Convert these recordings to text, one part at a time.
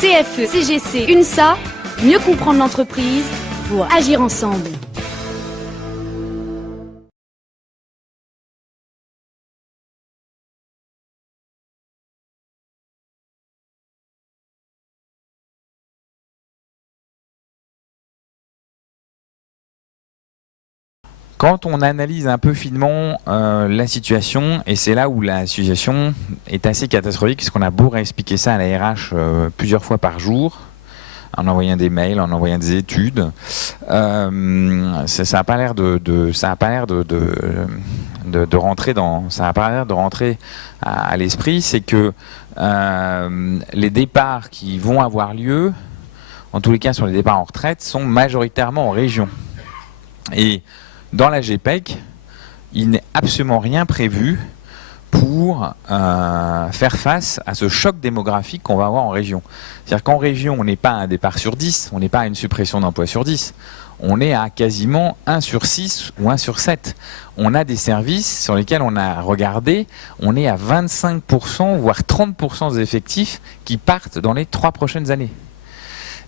CFE, CGC, UNSA, mieux comprendre l'entreprise pour agir ensemble. Quand on analyse un peu finement la situation, et c'est là où la situation est assez catastrophique, parce qu'on a beau réexpliquer ça à la RH plusieurs fois par jour, en envoyant des mails, en envoyant des études, ça n'a pas l'air de rentrer dans, ça n'a pas l'air de rentrer à l'esprit, c'est que les départs qui vont avoir lieu, en tous les cas sur les départs en retraite, sont majoritairement en région. Et dans la GPEC, il n'est absolument rien prévu pour faire face à ce choc démographique qu'on va avoir en région. C'est-à-dire qu'en région, on n'est pas à un départ sur 10, on n'est pas à une suppression d'emplois sur 10. On est à quasiment 1 sur 6 ou 1 sur 7. On a des services sur lesquels on a regardé, on est à 25%, voire 30% des effectifs qui partent dans les 3 prochaines années.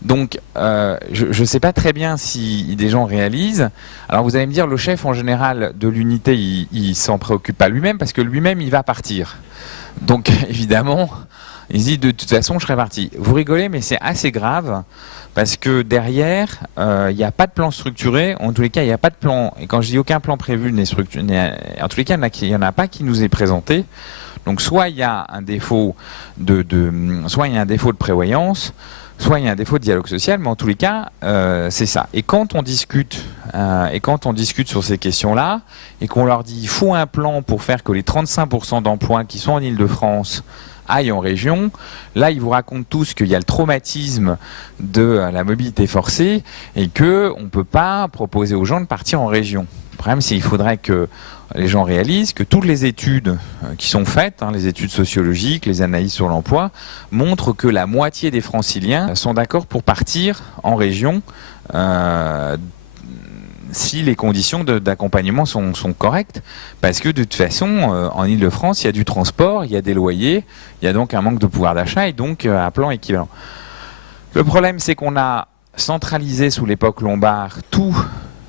Donc, je ne sais pas très bien si des gens réalisent. Alors, vous allez me dire, le chef, en général, de l'unité, il s'en préoccupe pas lui-même, parce que lui-même, il va partir. Donc, évidemment, il se dit, de toute façon, je serai parti. Vous rigolez, mais c'est assez grave, parce que derrière, il n'y a pas de plan structuré. En tous les cas, il n'y a pas de plan. Et quand je dis aucun plan prévu n'est structuré, en tous les cas, il n'y en a pas qui nous est présenté. Donc, soit il y a un défaut soit il y a un défaut de prévoyance, soit il y a un défaut de dialogue social, mais en tous les cas, c'est ça. Et quand on discute, sur ces questions-là, et qu'on leur dit il faut un plan pour faire que les 35% d'emplois qui sont en Île-de-France aillent en région, là, ils vous racontent tous qu'il y a le traumatisme de la mobilité forcée et qu'on ne peut pas proposer aux gens de partir en région. Le problème, c'est qu'il faudrait que les gens réalisent que toutes les études qui sont faites, les études sociologiques, les analyses sur l'emploi, montrent que la moitié des franciliens sont d'accord pour partir en région si les conditions d'accompagnement sont correctes. Parce que de toute façon, en Île-de-France, il y a du transport, il y a des loyers, il y a donc un manque de pouvoir d'achat et donc un plan équivalent. Le problème, c'est qu'on a centralisé sous l'époque Lombard tout,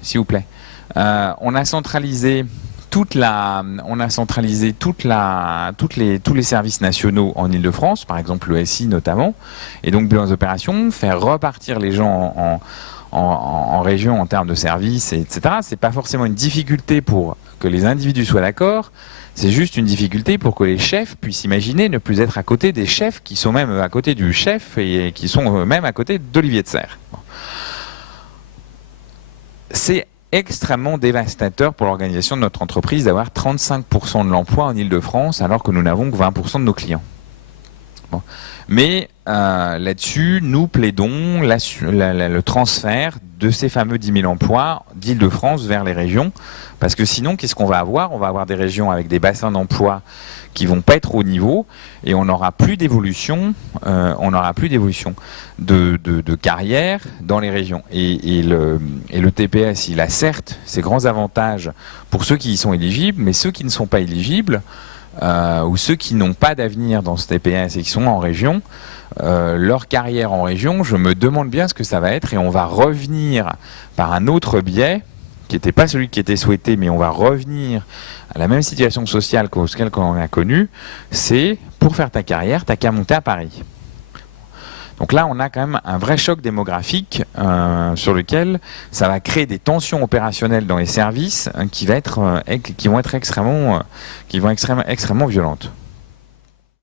s'il vous plaît, on a centralisé tous les services nationaux en Île-de-France, par exemple le SI notamment, et donc bilan des opérations, faire repartir les gens en région en termes de services, etc. C'est pas forcément une difficulté pour que les individus soient d'accord, c'est juste une difficulté pour que les chefs puissent imaginer ne plus être à côté des chefs qui sont même à côté du chef et qui sont même à côté d'Olivier de Serres. Bon. C'est extrêmement dévastateur pour l'organisation de notre entreprise d'avoir 35% de l'emploi en Île-de-France alors que nous n'avons que 20% de nos clients. Bon. Mais là-dessus, nous plaidons le transfert de ces fameux 10 000 emplois d'Île-de-France vers les régions, parce que sinon, qu'est-ce qu'on va avoir? On va avoir des régions avec des bassins d'emploi qui vont pas être au niveau, et on n'aura plus d'évolution, de carrière dans les régions. Et le TPS, il a certes ses grands avantages pour ceux qui y sont éligibles, mais ceux qui ne sont pas éligibles, ou ceux qui n'ont pas d'avenir dans ce TPS et qui sont en région, leur carrière en région, je me demande bien ce que ça va être, et on va revenir par un autre biais, qui n'était pas celui qui était souhaité, mais on va revenir à la même situation sociale qu'on a connue, c'est pour faire ta carrière, t'as qu'à monter à Paris. Donc là, on a quand même un vrai choc démographique sur lequel ça va créer des tensions opérationnelles dans les services qui vont être extrêmement violentes.